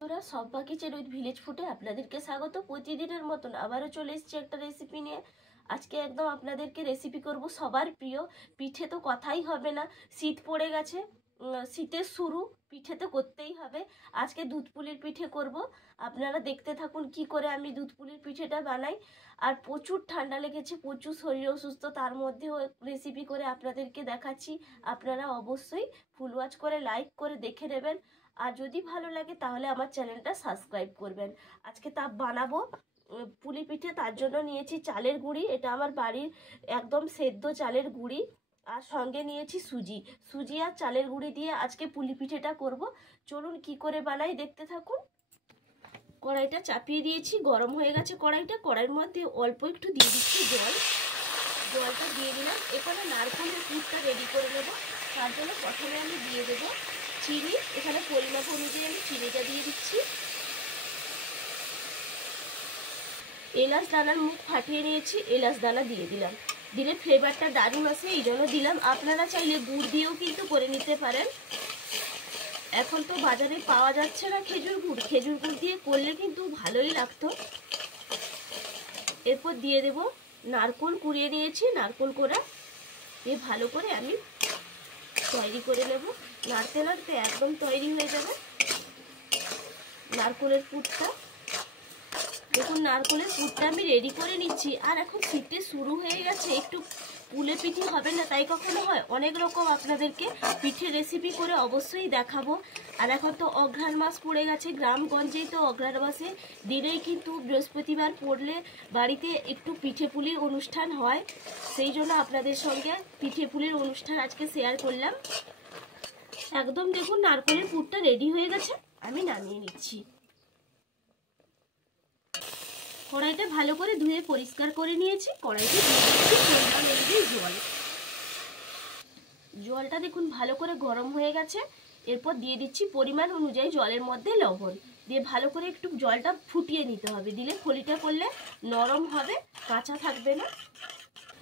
তোরা সব্বা kitchen with village ফুডে আপনাদেরকে স্বাগত। প্রতিদিনের মতন আবারও চলে এসেছি একটা রেসিপি নিয়ে। আজকে একদম আপনাদেরকে রেসিপি করব সবার প্রিয় পিঠে। তো কথাই হবে না, শীত পড়ে গেছে, শীতের শুরু, পিঠে তো করতেই হবে। আজকে দুধ পুলির পিঠে করব। আপনারা দেখতে থাকুন কি করে আমি দুধ পুলির পিঠেটা বানাই। আর প্রচুর ঠান্ডা লেগেছে, প্রচুর শরীর অসুস্থ, তার মধ্যেও রেসিপি করে আপনাদেরকে দেখাচ্ছি। আপনারা অবশ্যই ফুল ওয়াচ করে লাইক করে দেখে নেবেন, আর যদি ভালো লাগে তাহলে আমার চ্যানেলটা সাবস্ক্রাইব করবেন। আজকে তা বানাবো পুলি পিঠে। তার জন্য নিয়েছি চালের গুঁড়ি, এটা আমার বাড়ির একদম সেদ্ধ চালের গুঁড়ি, আর সঙ্গে নিয়েছি সুজি। সুজি আর চালের গুঁড়ি দিয়ে আজকে পুলি পিঠেটা করব। চলুন কি করে বানাই দেখতে থাকুন। কড়াইটা চাপিয়ে দিয়েছি, গরম হয়ে গেছে কড়াইটা। কড়াইয়ের মধ্যে অল্প একটু দিয়ে দিচ্ছি জল। জলটা দিয়ে দিলাম। এখানে নারকেলের পুরটা রেডি করে নেব। তার জন্য প্রথমে আমি দিয়ে দেবো চিনি। এখানে পরিমাপ অনুযায়ী আমি চিনিটা দিয়ে দিচ্ছি। এলাচ দানার মুখ ফাটিয়ে নিয়েছি, এলাচ দানা দিয়ে দিলাম। দিলে ফ্লেভারটা দারুণ আসে, এই জন্য দিলাম। আপনারা চাইলে গুড় দিয়েও কিন্তু করে নিতে পারেন। এখন তো বাজারে পাওয়া যাচ্ছে না খেজুর গুড়, খেজুর গুড় দিয়ে করলে কিন্তু ভালোই লাগতো। এরপর দিয়ে দেব নারকেল কুড়িয়ে নিয়েছি, নারকেল কোড়া দিয়ে ভালো করে আমি তৈরি করে নেব। নাড়তে নাড়তে একদম তৈরি হয়ে যাবে নারকেলের পুরটা। দেখুন নারকেলের পুরটা আমি রেডি করে নিচ্ছি। আর এখন শীতে শুরু হয়ে গেছে, একটু পুলে পিঠে হবে না তাই কখনো হয়? অনেক রকম আপনাদেরকে পিঠে রেসিপি করে অবশ্যই দেখাবো। আর এখন তো অঘ্রাণ মাস পড়ে গেছে, গ্রামগঞ্জেই তো অঘ্রাণ মাসে দিনেই কিন্তু বৃহস্পতিবার পড়লে বাড়িতে একটু পিঠে পুলির অনুষ্ঠান হয়। সেই জন্য আপনাদের সঙ্গে পিঠে পুলির অনুষ্ঠান আজকে শেয়ার করলাম। একদম দেখুন নারকেলের পুরটা রেডি হয়ে গেছে, আমি নামিয়ে নিচ্ছি। কড়াইটা ভালো করে ধুয়ে পরিষ্কার করে নিয়েছি। কড়াইতে দিয়ে দিচ্ছি পরিমাণ অনুযায়ী জল। জলটা দেখুন ভালো করে গরম হয়ে গেছে। এরপর দিয়ে দিচ্ছি পরিমাণ অনুযায়ী জলের মধ্যে লবণ দিয়ে ভালো করে একটু জলটা ফুটিয়ে নিতে হবে। দিলে ফলিটা করলে নরম হবে, কাঁচা থাকবে না।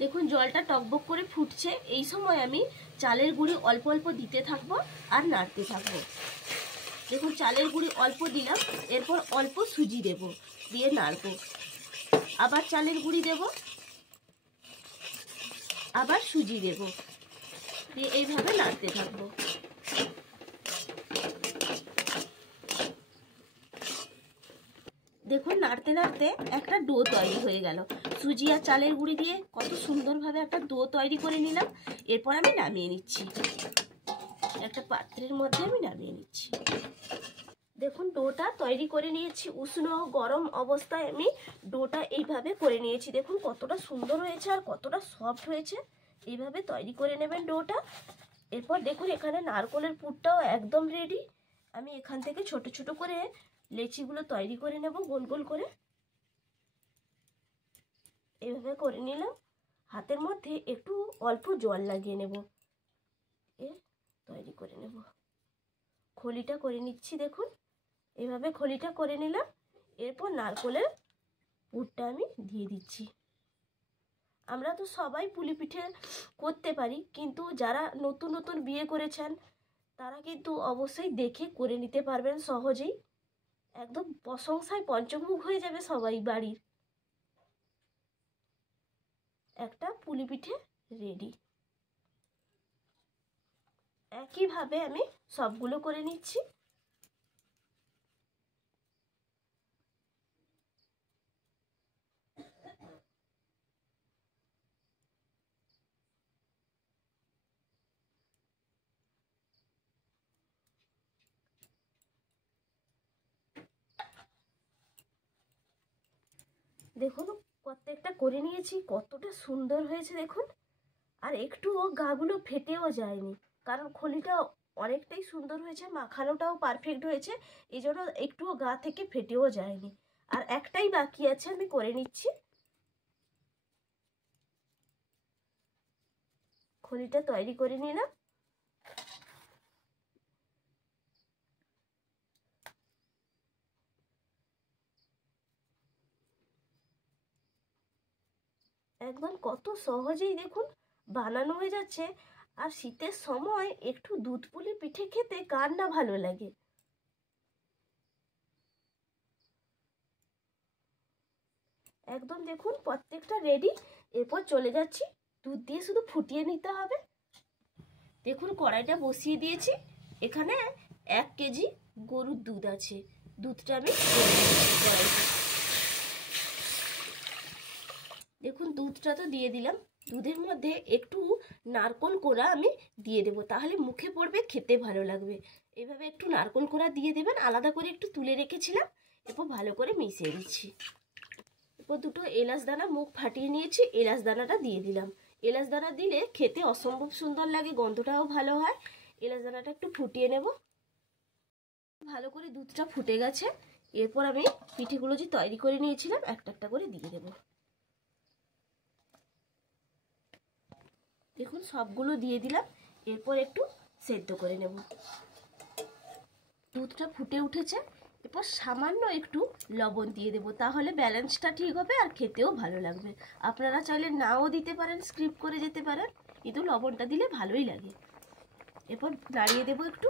দেখুন জলটা টকবক করে ফুটছে। এই সময় আমি চালের গুঁড়ি অল্প অল্প দিতে থাকবো আর নাড়তে থাকবো। দেখুন চালের গুঁড়ি অল্প দিলাম, এরপর অল্প সুজি দেব, দিয়ে নাড়বো। আবার চালের গুঁড়ি দেব, আবার সুজি দেব, দিয়ে এইভাবে নাড়তে থাকবো। দেখুন নাড়তে নাড়তে একটা ডো তৈরি হয়ে গেল। সুজি আর চালের গুঁড়ি দিয়ে কত সুন্দরভাবে একটা ডো তৈরি করে নিলাম। এরপর আমি নামিয়ে নিচ্ছি, একটা পাত্রের মধ্যে আমি নামিয়ে নিচ্ছি। দেখুন ডোটা তৈরি করে নিয়েছি। উষ্ণ গরম অবস্থায় আমি ডোটা এইভাবে করে নিয়েছি। দেখুন কতটা সুন্দর হয়েছে আর কতটা সফট হয়েছে। এইভাবে তৈরি করে নেবেন ডোটা। এরপর দেখুন এখানে নারকেলের পুরটাও একদম রেডি। আমি এখান থেকে ছোট ছোট করে লেচিগুলো তৈরি করে নেব, গোল গোল করে এইভাবে করে নিলাম। হাতের মধ্যে একটু অল্প জল লাগিয়ে নেব, এ তৈরি করে নেব। খলিটা করে নিচ্ছি, দেখুন এইভাবে খলিটা করে নিলাম। এরপর নারকেলের পুরটা আমি দিয়ে দিচ্ছি। আমরা তো সবাই পুলি পিঠে করতে পারি, কিন্তু যারা নতুন নতুন বিয়ে করেছেন তারা কিন্তু অবশ্যই দেখে করে নিতে পারবেন সহজেই। একদম প্রশংসায় পঞ্চমুখ হয়ে যাবে সবাই বাড়ির। একটা পুলি পিঠে রেডি। একইভাবে আমি সবগুলো করে নিচ্ছি। দেখুন প্রত্যেকটা করে নিয়েছি, কতটা সুন্দর হয়েছে দেখুন। আর একটুও গাগুলো ফেটেও যায়নি, কারণ খলিটা অনেকটাই সুন্দর হয়েছে, মাখানোটাও পারফেক্ট হয়েছে, এই জন্য একটুও গা থেকে ফেটেও যায়নি। আর একটাই বাকি আছে, আমি করে নিচ্ছি। খলিটা তৈরি করে নিলাম। একদম কত সহজেই দেখুন বানানো হয়ে যাচ্ছে। আর শীতের সময় একটু দুধ পুলি পিঠে খেতে কার না ভালো লাগে। একদম দেখুন প্রত্যেকটা রেডি। এরপর চলে যাচ্ছি দুধ দিয়ে শুধু ফুটিয়ে নিতে হবে। দেখুন কড়াইটা বসিয়ে দিয়েছি, এখানে 1 কেজি গরুর দুধ আছে। দুধটা আমি দেখুন দুধটা তো দিয়ে দিলাম। দুধের মধ্যে একটু নারকোল কোড়া আমি দিয়ে দেবো, তাহলে মুখে পড়বে, খেতে ভালো লাগবে। এইভাবে একটু নারকোল কোড়া দিয়ে দেবেন, আলাদা করে একটু তুলে রেখেছিলাম। এরপর ভালো করে মিশিয়ে দিচ্ছি। এরপর দুটো এলাচ দানা মুখ ফাটিয়ে নিয়েছি, এলাচ দানাটা দিয়ে দিলাম। এলাচ দানা দিলে খেতে অসম্ভব সুন্দর লাগে, গন্ধটাও ভালো হয়। এলাচ দানাটা একটু ফুটিয়ে নেব। ভালো করে দুধটা ফুটে গেছে। এরপর আমি পিঠেগুলো যে তৈরি করে নিয়েছিলাম একটা একটা করে দিয়ে দেব। দেখুন সবগুলো দিয়ে দিলাম। এরপর একটু সেদ্ধ করে নেব। দুধটা ফুটে উঠেছে, এরপর সামান্য একটু লবণ দিয়ে দেবো, তাহলে ব্যালেন্সটা ঠিক হবে আর খেতেও ভালো লাগবে। আপনারা চাইলে নাও দিতে পারেন, স্কিপ করে যেতে পারেন, কিন্তু লবণটা দিলে ভালোই লাগে। এরপর নাড়িয়ে দেবো একটু।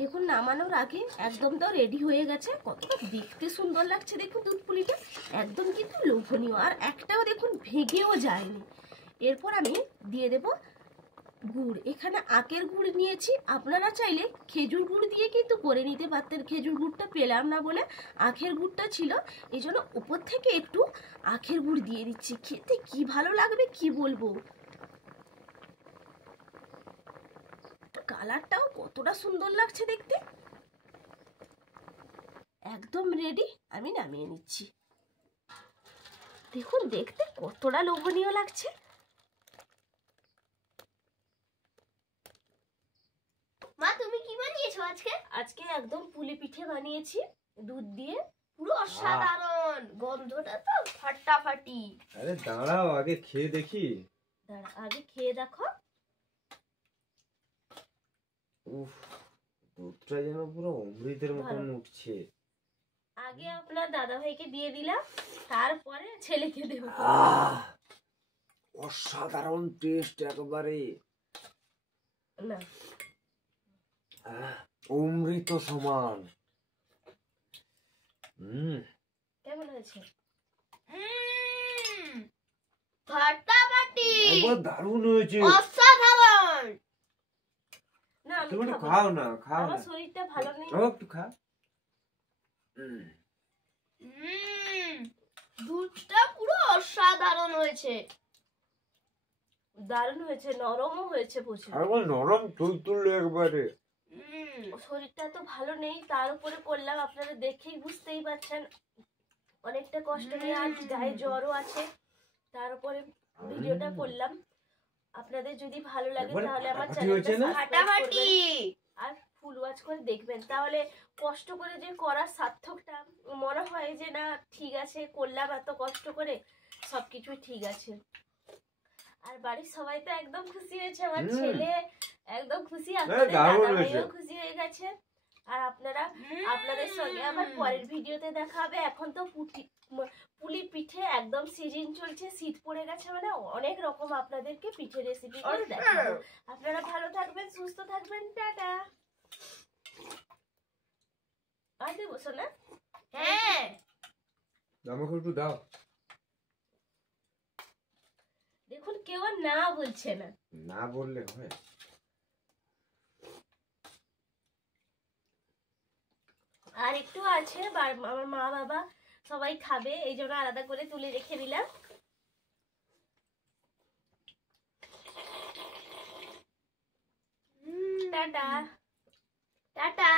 দেখুন নামানোর আগে একদম তো রেডি হয়ে গেছে। কতটা দেখতে সুন্দর লাগছে দেখুন দুধ পুলিটা, একদম কিন্তু লোভনীয়, আর একটাও দেখুন ভেঙেও যায়নি। এরপর আমি দিয়ে দেব গুড়। এখানে আখের গুড় নিয়েছি, আপনারা চাইলে খেজুর গুড় দিয়ে কিন্তু করে নিতে পারতেন। খেজুর গুড়টা পেলাম না বলে আখের গুড়টা ছিল, এই জন্য উপর থেকে একটু আখের গুড় দিয়ে দিচ্ছি। খেতে কি ভালো লাগবে কি বলবো, কালারটাও কতটা সুন্দর লাগছে দেখতে। একদম রেডি, আমি নামিয়ে নিচ্ছি। দেখুন দেখতে কতটা লোভনীয় লাগছে। মা তুমি কি বানিয়েছো আজকে? আজকে একদম পুলি পিঠে বানিয়েছি দুধ দিয়ে, পুরো অসাধারণ, গন্ধটা তো ফাটাফাটি। আরে দাঁড়াও আগে খেয়ে দেখি। দাঁড়া আগে খেয়ে দেখো। উফ, দুধটা যেন পুরো অমৃতের মতন উঠছে। আগে আপনার দাদা ভাইকে দিয়ে দিলাম, তারপরে ছেলেকে দেব। অসাধারণ টেস্ট একেবারে, না অমৃত সমান। কেমন হয়েছে? ফাটাফাটি, একবার দারুণ হয়েছে, অসাধারণ। না আমি তুমি একটু খাবো। খাও না, খাও আমার না, শরীরটা ভালো নেই। একটু খা। দুধটা পুরো অসাধারণ হয়েছে, দারুণ হয়েছে, নরমও হয়েছে প্রচুর। একবার নরম তুলতুলে একবারে। শরীরটা তো ভালো নেই, তার উপরে করলাম, আপনারা দেখেই বুঝতেই পারছেন অনেকটা কষ্ট নিয়ে, আর গায়ে জ্বরও আছে, তার উপরে ভিডিওটা করলাম। আপনাদের যদি ভালো লাগে একবারে তাহলে আমার ফাটাফাটি হয়েছে চ্যানেলটা না? সাবস্ক্রাইব ফাটাফাটি। করবেন আর ফুল ওয়াচ করে দেখবেন, তাহলে কষ্ট করে যে করার সার্থকটা মনে হয় যে না ঠিক আছে, করলাম এত কষ্ট করে, সবকিছুই ঠিক আছে। আর বাড়ির সবাই তো একদম খুশি হয়েছে, আমার ছেলে একদম খুশি, আপনাদের দাদা ভাইও খুশি হয়ে গেছে। আর আপনাদের সঙ্গে আবার পরের ভিডিওতে দেখা হবে। এখন তো পুলি পিঠে একদম সিজন চলছে, শীত পড়ে গেছে, মানে অনেক রকম আপনাদেরকে পিঠে রেসিপি করে দেখাবো। আপনারা ভালো থাকবেন, সুস্থ থাকবেন, টাটা। আর দেবো শোনা? হ্যাঁ, আমাকে একটু দাও। দেখুন কেউ আর না বলছে না, না বললে হয়। আর একটু আছে, আমার মা বাবা সবাই খাবে, এই জন্য আলাদা করে তুলে রেখে দিলাম। Tata tata.